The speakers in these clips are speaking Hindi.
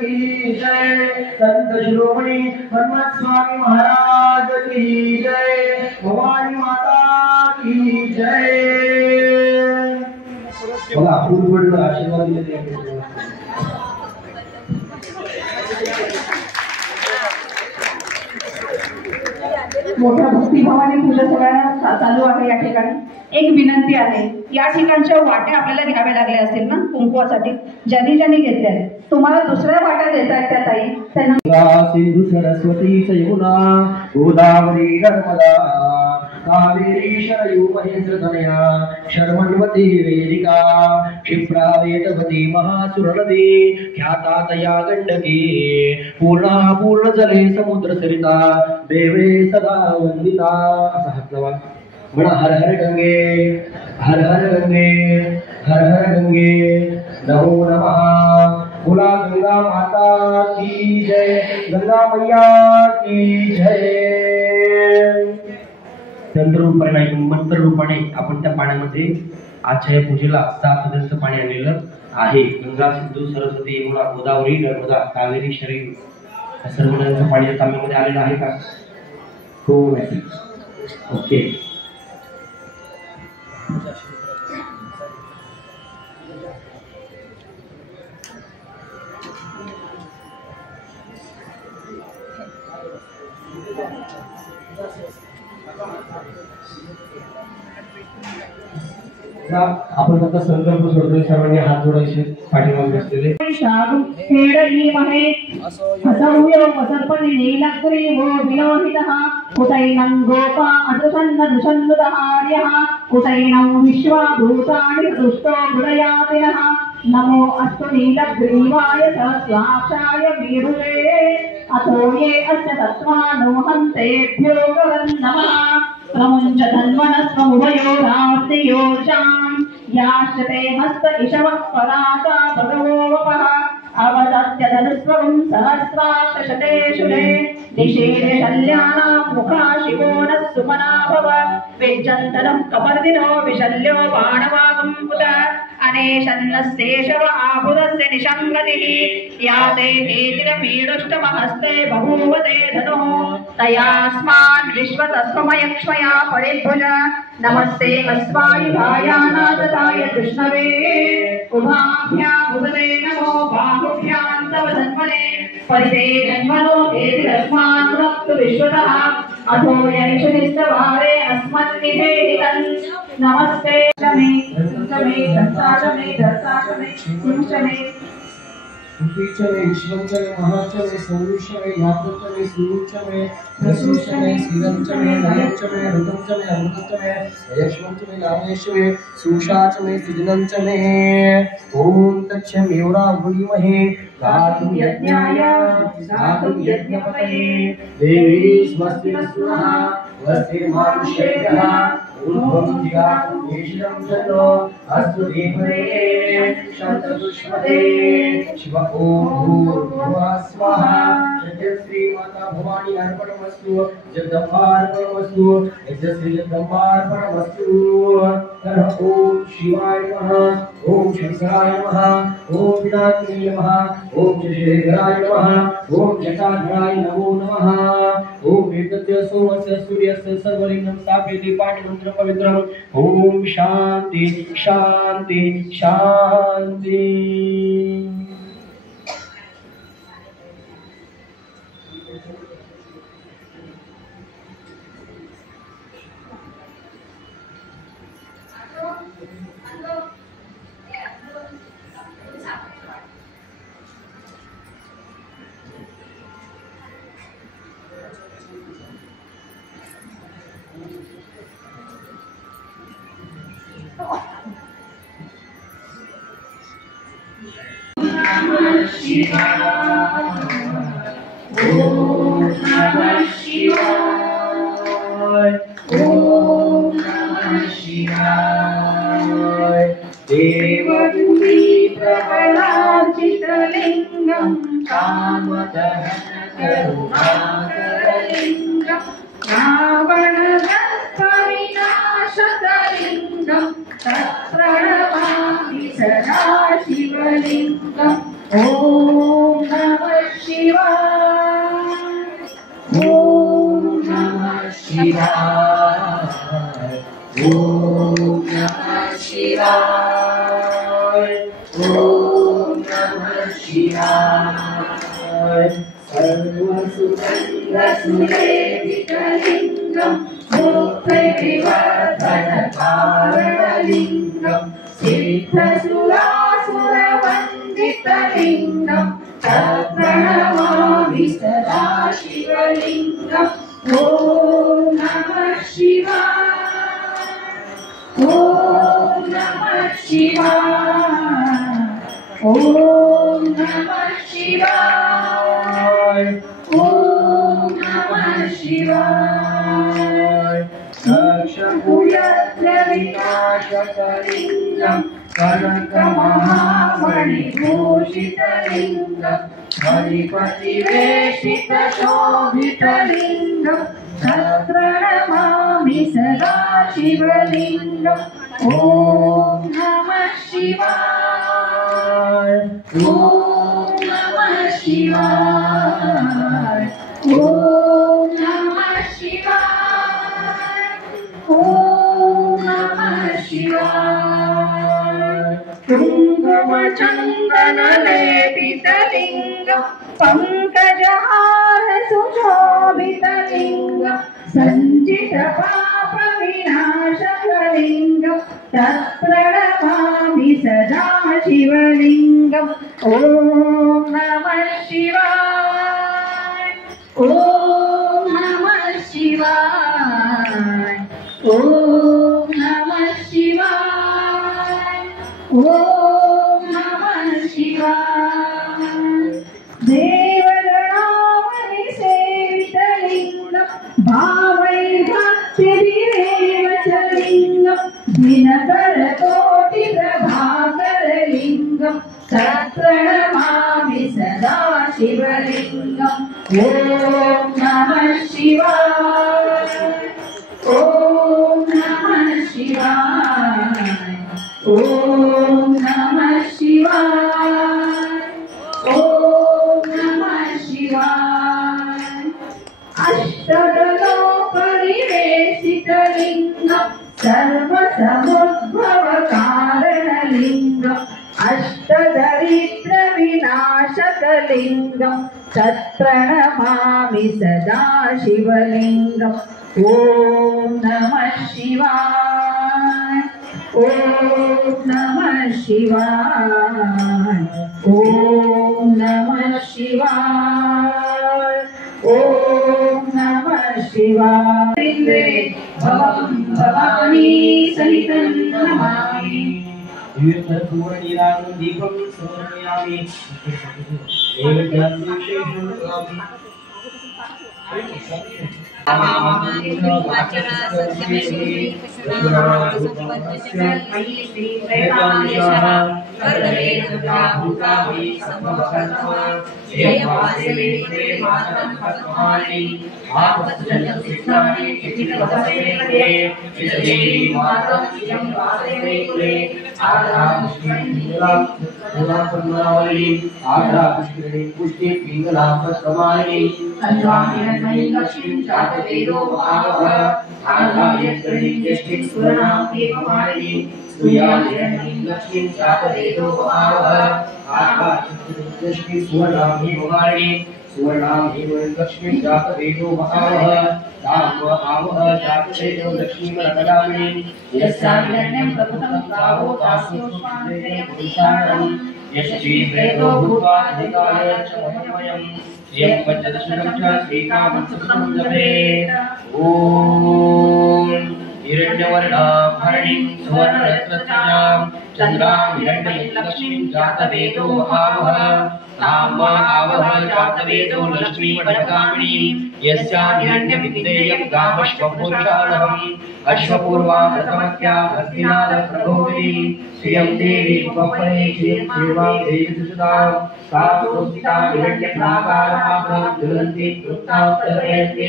की जय, संत शिरोमणी हनुमत स्वामी महाराज की जय, भवानी माता की जय। बघा पूर्ण आशीर्वाद दिले। मोठ्या भक्तिभावाने पूजा सगळ्यांना चालू आहे या ठिकाणी। एक विनंती आहे, या ठिकाणच्या वाट्या आपल्याला घ्याव्या लागल्या असतील ना कुंकवासाठी, ज्यांनी ज्यांनी घेतल्या तुम्हाला दुसऱ्या वाट्या देत आहेत त्या ताई त्यांना। सिंधू सरस्वती यमुना गोदावरी नर्मदा कावेरी शरयू महेंद्र तनया शर्मण्वती वेदिका क्षिप्रा वेदवती महासुर नदी ख्याता तया गंडकी पूर्णा पूर्ण जले समुद्र सरिता देवे सदा वंदिता। असा हात लावा म्हणा, हर हर गंगे हर हर गंगे हर हर गंगे नमो नमः। बोला गंगा माता की जय, गंगा मैया की जय। तंत्र रूपाने नाही मंत्र रूपाने आपण त्या पाण्यामध्ये आजच्या या पूजेला 7 हजाराचं पाणी आणलेलं आहे। गंगा सिंधू सरस्वती यमुना गोदावरी नर्मदा कावेरी शरयू सर्व नद्यांचं पाणी या तांब्यामध्ये आलेलं आहे का? हो नाही, ओके। आपण फक्त संकल्प सोडतोय, सर्वांनी हात जोडायचे पाठीमागे बसलेले। शादू खेडई महे हसऊयो वसर्पणी नीलग्रीवो विलोहितः कुतैनं गोपा अदृशन्न दुषन्नुदहार्यः कुतैनं विश्वाभूतानि दुष्टो गुणयातिनः नमो अस्तु नीलग्रीवाय सहस्राक्षाय वीरुले अथो ये अस्य तत्त्वानो हन्तेभ्यो नमः। प्रमुञ्च धन्वनस्वमुभयोरार्तियोर्षाम् याश्चते हस्त इषवः पराता भगवो वपः अवतत्य धनुस्वं सहस्राक्षशते शुले दिशे शल्यानां मुखा शिवो नः सुमना भव विज्जन्तनं कपर्दिनो विशल्यो बाणवागं पुत अनेशन्नस्तेषव आभुरस्य निशङ्गतिः याते हेतिरमीडुष्टमहस्ते बभूवते धनुः तयास्मान् विश्वतस्वमयक्ष्मया परिभुज नमस्ते अस्वायुधायानादताय कृष्णवे उभाभ्यामुदते नमो बाहुभ्यां तव धन्वने परिते धन्वनो हेतिरस्मान् रक्तु विश्वतः अथो यैषनिस्तवारे अस्मन्निधेहितं नमस्ते चमे चमे दत्ताचमे दत्ताचमे कुंचमे उपीचमे विश्वंचमे महाचमे संयुषमे यात्रचमे सुरुचमे प्रसूचमे श्रीरंचमे नयंचमे रुदंचमे अमृतचमे यशवंचमे लामेशमे सुषाचमे सुजनंचमे ओम तच्छमेवरा गुणिमहे गातुं यज्ञाय गातुं यज्ञपतये देवी स्वस्ति नः स्वस्ति मानुषेभ्यः ऊर्ध्वं जिगातुं येषितं जन्नो अस्तु देवरे शतदुष्मदे शिव ओम भूर्भुवः स्वाहा जय माता भवानी अर्पणमस्तु जगदम्बार्पणमस्तु यज्ञश्री जगदम्बार्पणमस्तु। ओम शिवाय नमः ओम शंकराय नमः ओम विनायकाय नमः ओम शेखराय नमः ओम जटाधराय नमो नमः ओम वेदस्य सोमस्य सूर्यस्य सर्वलिंगं स्थापयति पाठमन्त्रं पवित्रम्। ओम शांति शांति शांति। देवभूमि प्रबलार्चितलिङ्गं कामदहनकरुणाकरलिङ्गं रावणदत्तविनाशकलिङ्गं तत्प्रणमामि सदा शिवलिङ्गम्। ॐ शिवाय ओम नमः शिवाय ओम नमः शिवाय ओम नमः शिवाय सर्वसुगन्धसुलेपितलिङ्गं भूतविवर्धनकारणलिङ्गं सिद्धसुरासुरवन्दितलिङ्गं तत्प्रणमामि सदा शिवलिङ्गम् ॐ नमः शिवाय ॐ नमः शिवाय ॐ नमः शिवाय ॐ नमः शिवाय दक्षपुरद्रविनाशकलिङ्गं कनकमहामणिभूषितलिङ्गं हरिपतिवेशितशोभितलिङ्गं तत्प्रणमामि सदा शिवलिङ्गम् ॐ नमः शिवाय ॐ नमः शिवाय ॐ नमः शिवाय ॐ नमः शिवाय कुङ्कुमचन्दनलेपितलिङ्गं पङ्कजहार सुशोभितलिङ्गं सञ्चितपापविनाशकलिङ्गं तत्प्रणमामि सदा शिवलिङ्गम् ॐ नमः शिवाय ॐ नमः शिवाय ॐ नमः शिवाय ॐ नमः शिवाय देवगणावनिसेवितलिङ्गं भावैर्भक्तिभिरेव च लिङ्गं दिनकरकोटिप्रभाकरलिङ्गं तत्प्रणमामि सदा शिवलिङ्गम् ॐ नमः शिवाय ॐ नमः शिवाय ॐ नमः शिवाय ॐ नमः शिवाय अष्टदलोपरिवेशितलिङ्गं सर्वसमुद्भवकारणलिङ्गम् अष्टदरिद्रविनाशकलिङ्गं तत्प्रणमामि सदा शिवलिङ्गम् ॐ नमः शिवाय ॐ नमः शिवाय ॐ नमः शिवाय ॐ नमः शिवाय भवं भवानी सहितं नमामि तीर्थपूर्णिरां दीपं समर्पयामि पुष्टि पिंगलापस्तमानि अन्वामिरन्मयि लक्ष्मीं चातवेदो भावः आधार्यत्रणि यष्टिं सुरनां देवमानि स्तुयामिरन्मयि लक्ष्मीं चातवेदो भावः आधार्यत्रणि यष्टिं सुरनां देवमानि सुवर्णां देवं लक्ष्मीं चातवेदो भावः ताम आवह चातवेदो लक्ष्मीं रमदामि यस्यामिरण्यं प्रभुतं तावो दास्योष्मान्ते पुरुषाणं यश्ची वेदो भूत्वा अधिकाय च महमयम् यं पञ्चदशनं च श्रीकामसुतं जपेत् ॐ हिरण्यवर्णाभरणिं सुवर्णरत्नस्यां चन्द्रां हिरण्यलक्ष्मीं जातवेदो आवह ताम आवह जातवेदो लक्ष्मीं वरदामिनीं यस्यां हिरण्यविद्येयं गामश्वपुरुषाणहम् अश्वपूर्वा प्रथमस्या हस्तिनाद प्रभोदिनी श्रियं देवी उपपरे श्रियं सेवां देवीसुतां सासुस्ता हिरण्यप्राकाराभं ज्वलन्ति तृप्तां तर्पयन्ति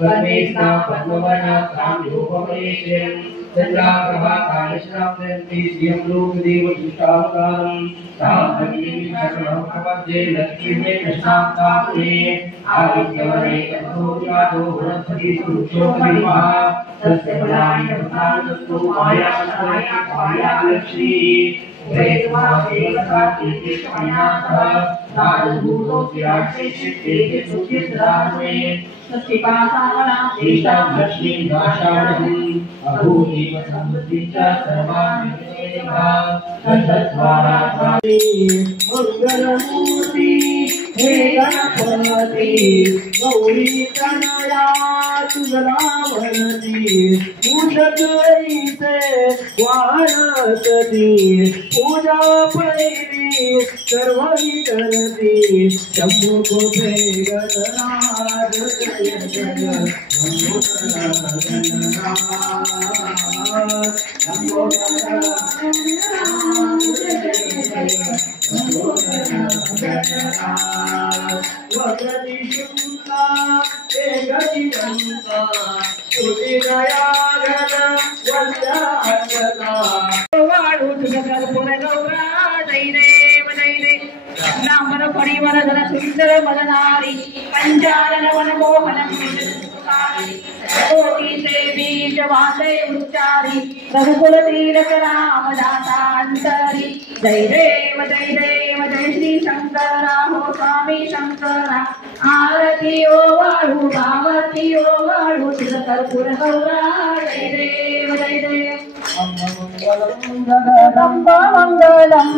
पद्मेस्ता पद्मवर्णा तां रूपपरे श्रियं चन्द्राप्रभासायश्राप्यन्ति श्रियं लोकदेव दुष्टावतारं सामग्रीं शरणं प्रपद्ये लक्ष्मीमे कृष्णाप्तापुरे आदित्यवरे कथोजातो वनस्पति सुरुक्षोपरिमः तस्य फलानि प्रसादस्तु माया लक्ष्मी मंगलमूर्ति हे गणपति गौरी कनया तुझलावरती पूजकईसे वारसती पूजा पैरी सर्व करती शंभु को गणनाथ जय जय शंभो परिवार जन सुंदर मदनारी पंचानन वन मोहनम कोटि से बीज वासे उच्चारी रघुकुल तिलक राम दासांतरी जय देव जय श्री शंकरा हो स्वामी शंकरा आरती ओ वाळू भावती ओ वाळू तुझ कर्पूर गौरा जय देव जगदम्ब मंगलम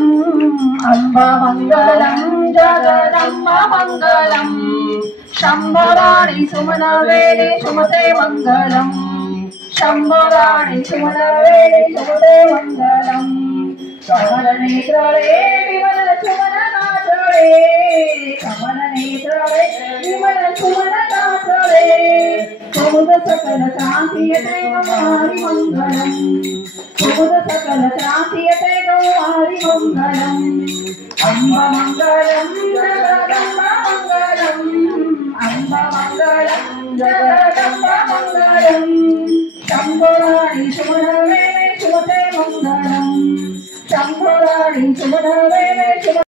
अंबा मंगलम जगदम्ब मंगलम शंभराणि सुमन वेणे सुमते मंगलम शंभराणि सुमन वेणे सुमते मंगलम कमल नेत्रळे विमल सुमन नाचळे कमल नेत्रळे विमल सुमन नाचळे प्रभुद सकल शांतियते गौरी मंगलम प्रभुद सकल शांतियते गौरी मंगलम अंब मंगलम जगदम्ब मंगलम अंब मंगलम जगदम्ब मंगलम शंभराणि सुमन वेणे सुमते मंगलम शंभराणि सुमन वेणे